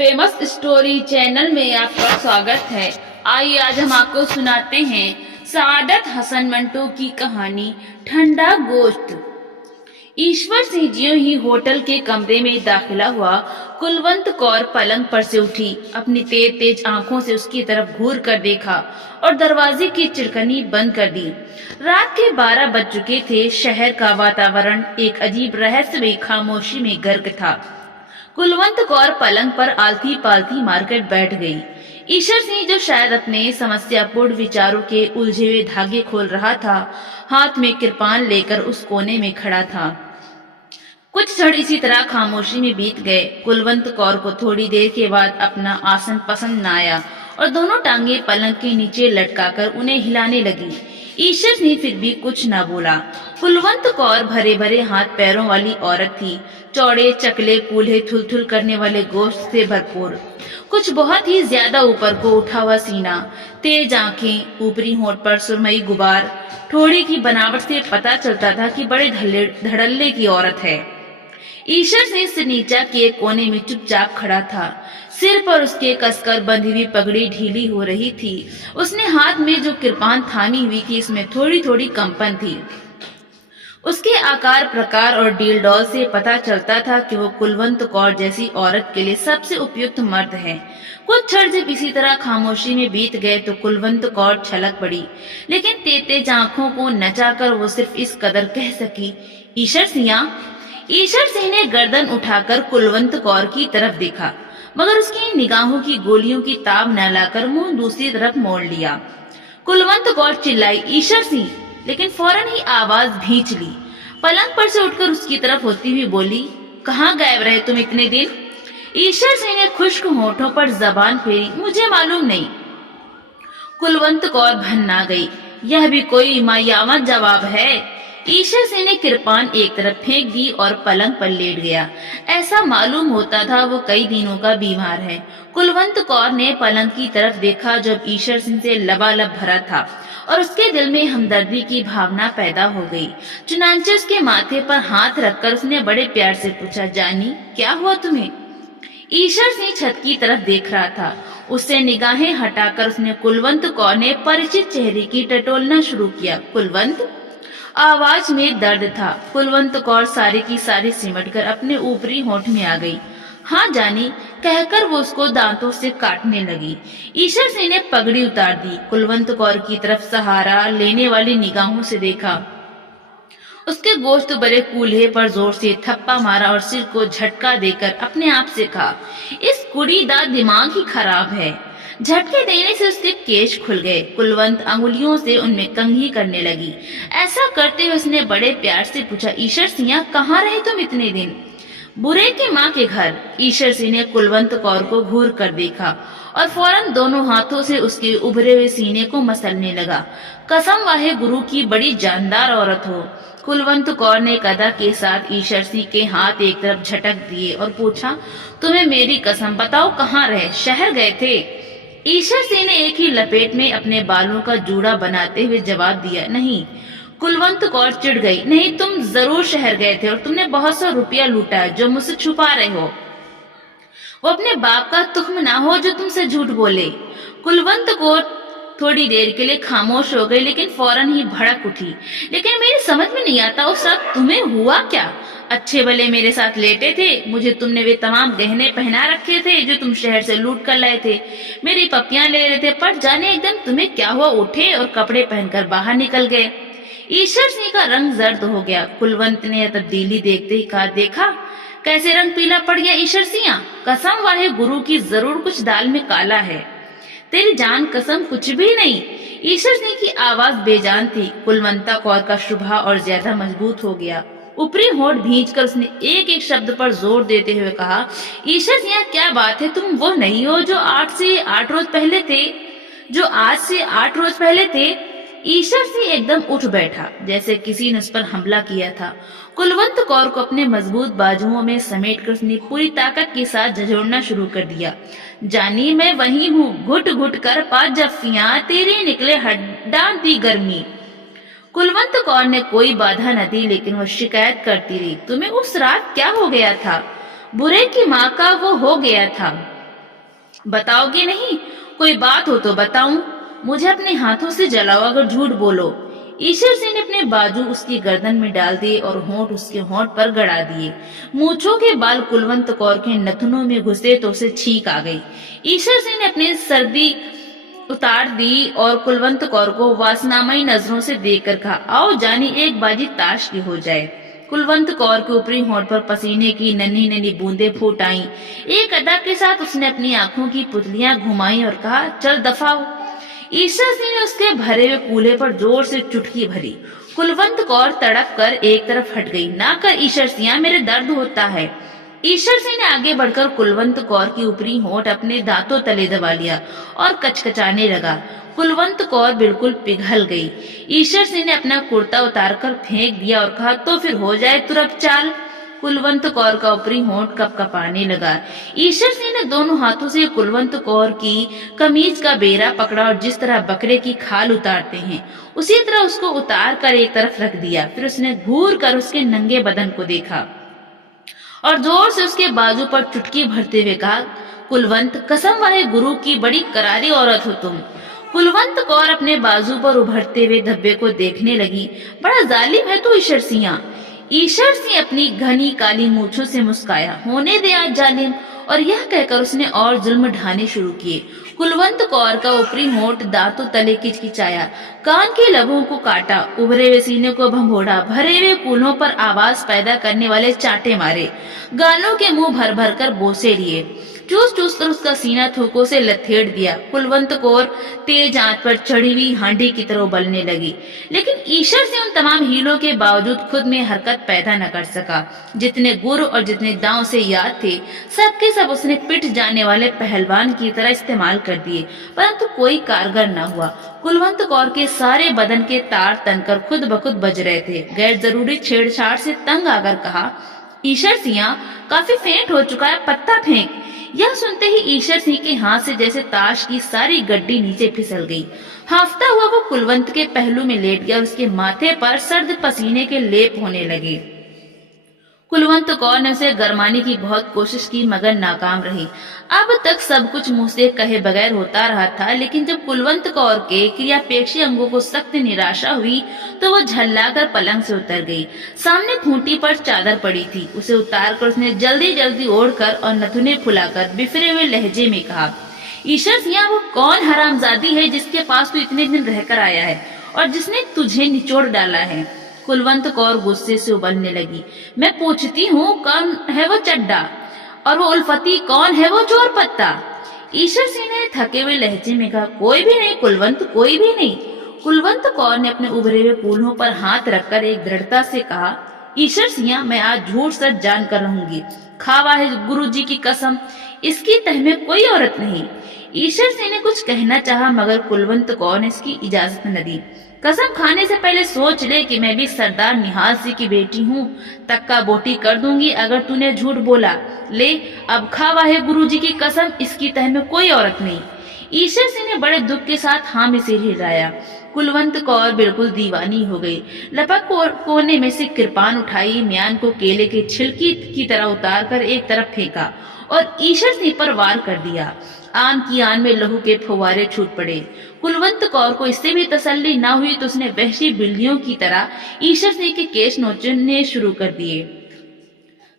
Famous story channel में आपका स्वागत है। आइए आज हम आपको सुनाते हैं सादत हसन मंटो की कहानी ठंडा गोश्त। ईश्वर सिंह ज्यों ही होटल के कमरे में दाखिला हुआ, कुलवंत कौर पलंग पर से उठी, अपनी तेज तेज आंखों से उसकी तरफ घूर कर देखा और दरवाजे की चिड़कनी बंद कर दी। रात के 12 बज चुके थे। शहर का वातावरण एक अजीब रहस्यमयी खामोशी में गर्क था। कुलवंत कौर पलंग पर आलती पालती मारकर बैठ गई। ईश्वर सिंह, जो शायद अपने समस्यापूर्ण विचारों के उलझे हुए धागे खोल रहा था, हाथ में कृपान लेकर उस कोने में खड़ा था। कुछ क्षण इसी तरह खामोशी में बीत गए। कुलवंत कौर को थोड़ी देर के बाद अपना आसन पसंद न आया और दोनों टांगे पलंग के नीचे लटकाकर उन्हें हिलाने लगी। ईश्वर सिंह फिर भी कुछ न बोला। कुलवंत कौर भरे भरे हाथ पैरों वाली औरत थी, चौड़े चकले कूल्हे थुल करने वाले गोश्त से भरपूर, कुछ बहुत ही ज्यादा ऊपर को उठा हुआ सीना, तेज आंखें, ऊपरी होंठ पर सुरमई गुबार, ठोड़ी की बनावट से पता चलता था कि बड़े धड़ल्ले की औरत है। ईश्वर सिंह सिर नीचा के कोने में चुपचाप खड़ा था। सिर पर उसके कसकर बंधी हुई पगड़ी ढीली हो रही थी। उसने हाथ में जो कृपान थामी हुई थी, इसमें थोड़ी थोड़ी कंपन थी। उसके आकार प्रकार और डील डॉल से पता चलता था कि वो कुलवंत कौर जैसी औरत के लिए सबसे उपयुक्त मर्द है। कुछ क्षण जब इसी तरह खामोशी में बीत गए तो कुलवंत कौर छलक पड़ी, लेकिन तेज आंखों को नचाकर वो सिर्फ इस कदर कह सकी, ईश्वर सिंह। ईश्वर सिंह ने गर्दन उठाकर कुलवंत कौर की तरफ देखा, मगर उसकी निगाहों की गोलियों की ताब न लाकर मुंह दूसरी तरफ मोड़ लिया। कुलवंत कौर चिल्लाई, ईश्वर सिंह, लेकिन फौरन ही आवाज भींच ली। पलंग पर से उठकर उसकी तरफ होती हुई बोली, कहाँ गायब रहे तुम इतने दिन? ईश्वर सिंह ने खुश्क होठों पर जबान फेरी, मुझे मालूम नहीं। कुलवंत कौर भन्ना गई, यह भी कोई मायावत जवाब है? ईश्वर सिंह ने कृपान एक तरफ फेंक दी और पलंग पर लेट गया। ऐसा मालूम होता था वो कई दिनों का बीमार है। कुलवंत कौर ने पलंग की तरफ देखा, जब ईश्वर सिंह से लबालब भरा था, और उसके दिल में हमदर्दी की भावना पैदा हो गई। चुनांचे उसके माथे पर हाथ रखकर उसने बड़े प्यार से पूछा, जानी क्या हुआ तुम्हें? ईश्वर सिंह छत की तरफ देख रहा था। उससे निगाहें हटाकर उसने कुलवंत कौर ने परिचित चेहरे की टटोलना शुरू किया। कुलवंत, आवाज में दर्द था। कुलवंत कौर सारी की सारी सिमटकर अपने ऊपरी होंठ में आ गई। हाँ जानी, कहकर वो उसको दांतों से काटने लगी। ईश्वर सिंह ने पगड़ी उतार दी। कुलवंत कौर की तरफ सहारा लेने वाली निगाहों से देखा। उसके गोश्त भरे कूल्हे पर जोर से थप्पा मारा और सिर को झटका देकर अपने आप से कहा, इस कुड़ी दा दिमाग ही खराब है। झटके देने से उसके केश खुल गए। कुलवंत अंगुलियों से उनमें कंघी करने लगी। ऐसा करते हुए उसने बड़े प्यार से पूछा, ईश्वर सिंह, कहाँ रहे तुम इतने दिन? बुरे की माँ के घर। ईश्वर सिंह ने कुलवंत कौर को घूर कर देखा और फौरन दोनों हाथों से उसके उभरे हुए सीने को मसलने लगा। कसम वाहे गुरु की बड़ी जानदार औरत हो। कुलवंत कौर ने कदा के साथ ईश्वर सिंह के हाथ एक तरफ झटक दिए और पूछा, तुम्हें मेरी कसम बताओ, कहाँ रहे? शहर गए थे? ईश्वर सिंह ने एक ही लपेट में अपने बालों का जूड़ा बनाते हुए जवाब दिया, नहीं। कुलवंत कौर चिढ़ गई, नहीं, तुम जरूर शहर गए थे और तुमने बहुत सा रुपया लूटा है जो मुझसे छुपा रहे हो। वो अपने बाप का तुख्म ना हो जो तुमसे झूठ बोले। कुलवंत कौर थोड़ी देर के लिए खामोश हो गई, लेकिन फौरन ही भड़क उठी, लेकिन मेरी समझ में नहीं आता उस रात तुम्हें हुआ क्या? अच्छे भले मेरे साथ लेटे थे, मुझे तुमने वे तमाम गहने पहना रखे थे जो तुम शहर से लूट कर लाए थे, मेरी पपियां ले रहे थे, पर जाने एकदम तुम्हें क्या हुआ, उठे और कपड़े पहनकर बाहर निकल गए। ईश्वर सिंह का रंग जर्द हो गया। कुलवंत ने तब्दीली देखते ही कहा, देखा कैसे रंग पीला पड़ गया ईश्वर सिंह? कसम वाहे गुरु की जरूर कुछ दाल में काला है। तेरी जान कसम कुछ भी नहीं। ईश्वर सिंह की आवाज बेजान थी। कुलवंता कौर का शुभा और ज्यादा मजबूत हो गया। ऊपरी होंठ भींचकर उसने एक एक शब्द पर जोर देते हुए कहा, ईश्वर सिंह, क्या बात है, तुम वो नहीं हो जो 8 से 8 रोज पहले थे, जो आज से 8 रोज पहले थे? ईश्वर सिंह एकदम उठ बैठा, जैसे किसी ने उस पर हमला किया था। कुलवंत कौर को अपने मजबूत बाजुओं में समेटकर उसने पूरी ताकत के साथ झंझोड़ना शुरू कर दिया, जानी मैं वही हूँ, घुट घुट कर पा जफ्फियां, तेरे निकले हड्डां दी गर्मी। कुलवंत कौर ने कोई बाधा न दी, लेकिन वो शिकायत करती रही, तुम्हें उस रात क्या हो गया था? बुरे की माँ का वो हो गया था। बताओगे नहीं? कोई बात हो तो बताऊं। मुझे अपने हाथों से जलाओ अगर झूठ बोलो। ईश्वर सिंह ने अपने बाजू उसकी गर्दन में डाल दिए और होंठ उसके होंठ पर गड़ा दिए। मूंछों के बाल कुलवंत कौर के नथुनों में घुसे तो उसे छींक आ गई। ईश्वर सिंह ने अपनी सर्दी उतार दी और कुलवंत कौर को वासनामयी नजरों से देखकर कहा, आओ जानी एक बाजी ताश की हो जाए। कुलवंत कौर के ऊपरी होंठ पर पसीने की नन्ही नन्ही बूंदें फूट आईं। एक अदा के साथ उसने अपनी आंखों की पुतलियां घुमाई और कहा, चल दफा हो। ईश्वर सिंह ने उसके भरे हुए कूल्हे पर जोर से चुटकी भरी। कुलवंत कौर तड़प कर एक तरफ हट गई। ना कर ईश्वर सिंह, मेरे दर्द होता है। ईश्वर सिंह ने आगे बढ़कर कुलवंत कौर की ऊपरी होंठ अपने दांतों तले दबा लिया और कचकचाने लगा। कुलवंत कौर बिल्कुल पिघल गई। ईश्वर सिंह ने अपना कुर्ता उतारकर फेंक दिया और कहा, तो फिर हो जाए तुरप चाल। कुलवंत कौर का ऊपरी होंठ कपकपाने लगा। ईश्वर सिंह ने दोनों हाथों से कुलवंत कौर की कमीज का बेरा पकड़ा और जिस तरह बकरे की खाल उतारते हैं उसी तरह उसको उतार कर एक तरफ रख दिया। फिर उसने घूर कर उसके नंगे बदन को देखा और जोर से उसके बाजू पर चुटकी भरते हुए कहा, कुलवंत, कसम वाहे गुरु की बड़ी करारी औरत हो तुम। कुलवंत कौर अपने बाजू पर उभरते हुए धब्बे को देखने लगी। बड़ा जालिम है तू ईश्वर सिंह। ईश्वर सिंह अपनी घनी काली मूछों से मुस्काया, होने दे आज जालिम। और यह कहकर उसने और जुल्म ढाने शुरू किए। कुलवंत कौर का ऊपरी होंठ दांतों तले किचकिचाया, कान के लबों को काटा, उभरे हुए सीने को भंभोड़ा, भरे हुए कूल्हों पर आवाज पैदा करने वाले चांटे मारे, गालों के मुंह भर भर कर बोसे लिए, चूस चूस कर उसका सीना थूकों से लथेड़ दिया। कुलवंत कौर तेज आंच पर चढ़ी हुई हांडी की तरह उबलने लगी, लेकिन ईश्वर से उन तमाम हीलों के बावजूद खुद में हरकत पैदा न कर सका। जितने गुर और जितने दांव से याद थे सबके सब उसने पिट जाने वाले पहलवान की तरह इस्तेमाल कर दिए, परंतु कोई कारगर न हुआ। कुलवंत कौर के सारे बदन के तार तनकर खुद ब खुद बज रहे थे। गैर जरूरी छेड़छाड़ से तंग आकर कहा, ईश्वर सिंह, काफी फेंट हो चुका है, पत्ता फेंक। यह सुनते ही ईश्वर सिंह के हाथ से जैसे ताश की सारी गड्डी नीचे फिसल गई। हाफता हुआ वो कुलवंत के पहलू में लेट गया और उसके माथे पर सर्द पसीने के लेप होने लगे। कुलवंत कौर ने उसे गरमाने की बहुत कोशिश की मगर नाकाम रही। अब तक सब कुछ मुंह से कहे बगैर होता रहा था, लेकिन जब कुलवंत कौर के क्रियापेक्षी अंगों को सख्त निराशा हुई तो वो झल्लाकर पलंग से उतर गई। सामने खूंटी पर चादर पड़ी थी, उसे उतारकर उसने जल्दी जल्दी ओढ़कर और नथुने फुलाकर बिफरे हुए लहजे में कहा, ईश्वर सिंह, वो कौन हरामजादी है जिसके पास तू इतने दिन रहकर आया है और जिसने तुझे निचोड़ डाला है। कुलवंत कौर गुस्से से उबलने लगी। मैं पूछती हूँ, कौन है वो चड्डा और वो उल्फती कौन है वो चोर पत्ता। ईश्वर सिंह ने थके हुए लहजे में कहा, कोई भी नहीं कुलवंत, कोई भी नहीं। कुलवंत कौर ने अपने उभरे हुए कूल्हों पर हाथ रखकर एक दृढ़ता से कहा, ईश्वर सिंह, मैं आज झूठ सच जान कर रहूंगी। खावा है गुरु जी की कसम, इसकी तह में कोई औरत नहीं। ईश्वर सिंह ने कुछ कहना चाहा मगर कुलवंत कौर ने इसकी इजाजत न दी। कसम खाने से पहले सोच ले कि मैं भी सरदार निहाल सिंह की बेटी हूँ। तक्का बोटी कर दूंगी अगर तूने झूठ बोला। ले अब खा वाहे गुरुजी की कसम, इसकी तह में कोई औरत नहीं। ईश्वर सिंह ने बड़े दुख के साथ हाँ में सिर हिलाया। कुलवंत कौर बिल्कुल दीवानी हो गई। लपक कोने में से कृपान उठाई, म्यान को केले के छिलकी की तरह उतार कर एक तरफ फेंका और ईश्वर सिंह पर वार कर दिया। आन की आन में लहू के फुवारे छूट पड़े। कुलवंत कौर को इससे भी तसल्ली न हुई तो उसने वहशी बिल्लियों की तरह ईश्वर सिंह के केश नोचने शुरू कर दिए।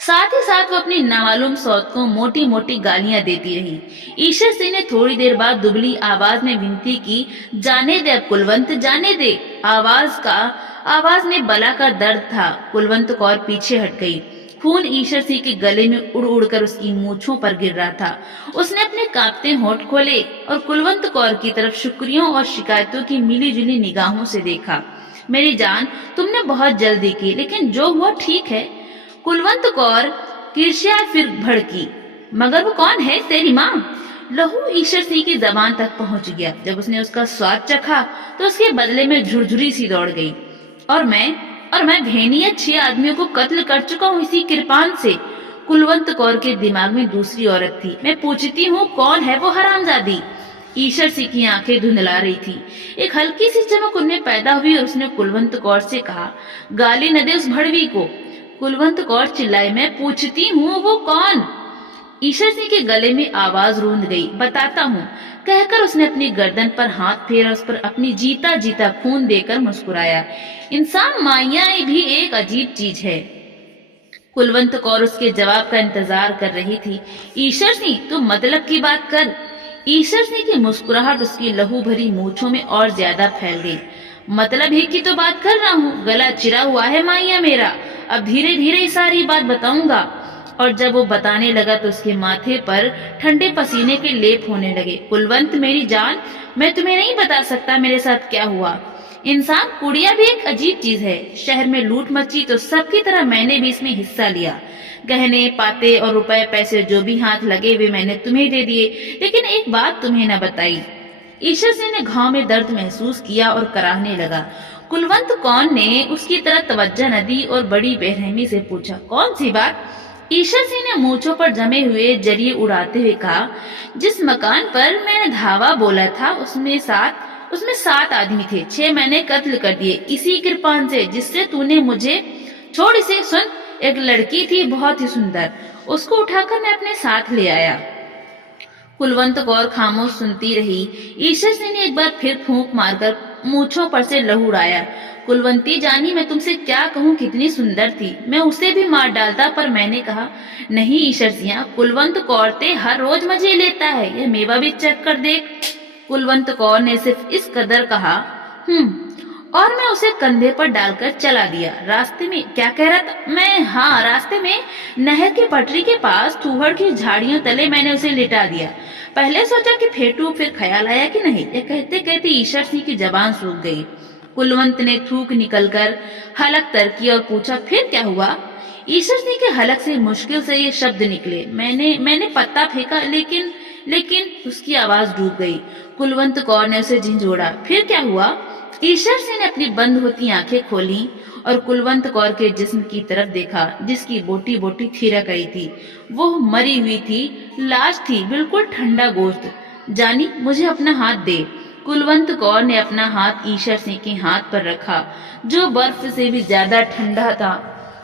साथ ही साथ वो अपनी नामालूम सौत को मोटी मोटी गालियां देती रही। ईश्वर सिंह ने थोड़ी देर बाद दुबली आवाज में विनती की, जाने दे अब कुलवंत, जाने दे। आवाज में बला का दर्द था। कुलवंत कौर पीछे हट गई। खून ईश्वर सिंह के गले में उड़ उड़ कर उसकी मूछों पर गिर रहा था। उसने अपने कांपते होंठ खोले और कुलवंत कौर की तरफ शुक्रियों और शिकायतों की मिली जुली निगाहों से देखा। मेरी जान, तुमने बहुत जल्दी की, लेकिन जो हुआ ठीक है। कुलवंत कौर ईर्ष्या फिर भड़की, मगर वो कौन है, तेरी माँ? लहू ईश्वर सिंह की जबान तक पहुंच गया। जब उसने उसका स्वाद चखा तो उसके बदले में झुरझुरी सी दौड़ गई। और मैं भेनिया 6 आदमियों को कत्ल कर चुका हूँ इसी कृपान से। कुलवंत कौर के दिमाग में दूसरी औरत थी। मैं पूछती हूँ, कौन है वो हरामजादी? ईश्वर सिंह की आंखें धुंधला रही थी। एक हल्की सी चमक उनमें पैदा हुई और उसने कुलवंत कौर से कहा, गाली न दे उस भड़वी को। कुलवंत कौर चिल्लाई, मैं पूछती हूँ वो कौन? ईशर सिंह के गले में आवाज रूंध गई। बताता हूँ, कहकर उसने अपनी गर्दन पर हाथ फेरा, उस पर अपनी जीता जीता खून देकर मुस्कुराया। इंसान माया भी एक अजीब चीज है। कुलवंत कौर उसके जवाब का इंतजार कर रही थी। ईशर सिंह, तू मतलब की बात कर। ईशर सिंह की मुस्कुराहट उसकी लहू भरी मूछों में और ज्यादा फैल गई। मतलब ही की तो बात कर रहा हूँ। गला चिरा हुआ है माइया मेरा। अब धीरे धीरे सारी बात बताऊंगा। और जब वो बताने लगा तो उसके माथे पर ठंडे पसीने के लेप होने लगे। कुलवंत मेरी जान, मैं तुम्हें नहीं बता सकता मेरे साथ क्या हुआ। इंसान कुड़िया भी एक अजीब चीज है। शहर में लूट मची तो सबकी तरह मैंने भी इसमें हिस्सा लिया। गहने पाते और रुपए पैसे जो भी हाथ लगे वे मैंने तुम्हें दे दिए, लेकिन एक बात तुम्हें न बताई। ईशर सिंह ने घाव में दर्द महसूस किया और कराहने लगा। कुलवंत कौर ने उसकी तरफ तवज्जो न दी और बड़ी बेरहमी से पूछा, कौन सी बात? ईशर सिंह ने मूंछों पर जमे हुए जरिए उड़ाते हुए कहा, जिस मकान पर मैंने धावा बोला था उसमें 7 आदमी थे। 6 मैंने कत्ल कर दिए इसी कृपान से जिससे तूने मुझे छोड़। इसे सुन, एक लड़की थी बहुत ही सुंदर, उसको उठाकर मैं अपने साथ ले आया। कुलवंत कौर खामोश सुनती रही। ईशर सिंह ने एक बार फिर फूंक मारकर मूंछों पर से लहू उड़ाया। कुलवंती जानी, मैं तुमसे क्या कहूँ, कितनी सुंदर थी। मैं उसे भी मार डालता, पर मैंने कहा नहीं ईशर सिंह, कुलवंत कौर ते हर रोज मजे लेता है, यह मेवा भी चेक कर देख। कुलवंत कौर ने सिर्फ इस कदर कहा और मैं उसे कंधे पर डालकर चला दिया। रास्ते में क्या कह रहा था? हाँ, रास्ते में नहर की पटरी के पास थूहड़ की झाड़ियों तले मैंने उसे लिटा दिया। पहले सोचा कि फेंटू, फिर ख्याल आया कि नहीं। ये कहते कहते ईशर सिंह की जबान सूख गई। कुलवंत ने थूक निकलकर हलक तरकी और पूछा, फिर क्या हुआ? ईशर सिंह के हलक से मुश्किल से ये शब्द निकले, मैंने पत्ता फेंका, लेकिन उसकी आवाज डूब गई। कुलवंत कौर ने उसे झिंझोड़ा, फिर क्या हुआ? ईशर सिंह ने अपनी बंद होती आंखें खोली और कुलवंत कौर के जिस्म की तरफ देखा, जिसकी बोटी बोटी थिरक रही थी। वो मरी हुई थी, लाश थी, बिल्कुल ठंडा गोश्त। जानी, मुझे अपना हाथ दे। कुलवंत कौर ने अपना हाथ ईशर सिंह के हाथ पर रखा, जो बर्फ से भी ज्यादा ठंडा था।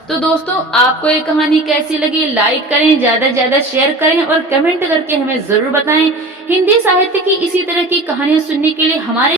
तो दोस्तों, आपको ये कहानी कैसी लगी? लाइक करें, ज्यादा से ज्यादा शेयर करें और कमेंट करके हमें जरूर बताएं। हिंदी साहित्य की इसी तरह की कहानियां सुनने के लिए हमारे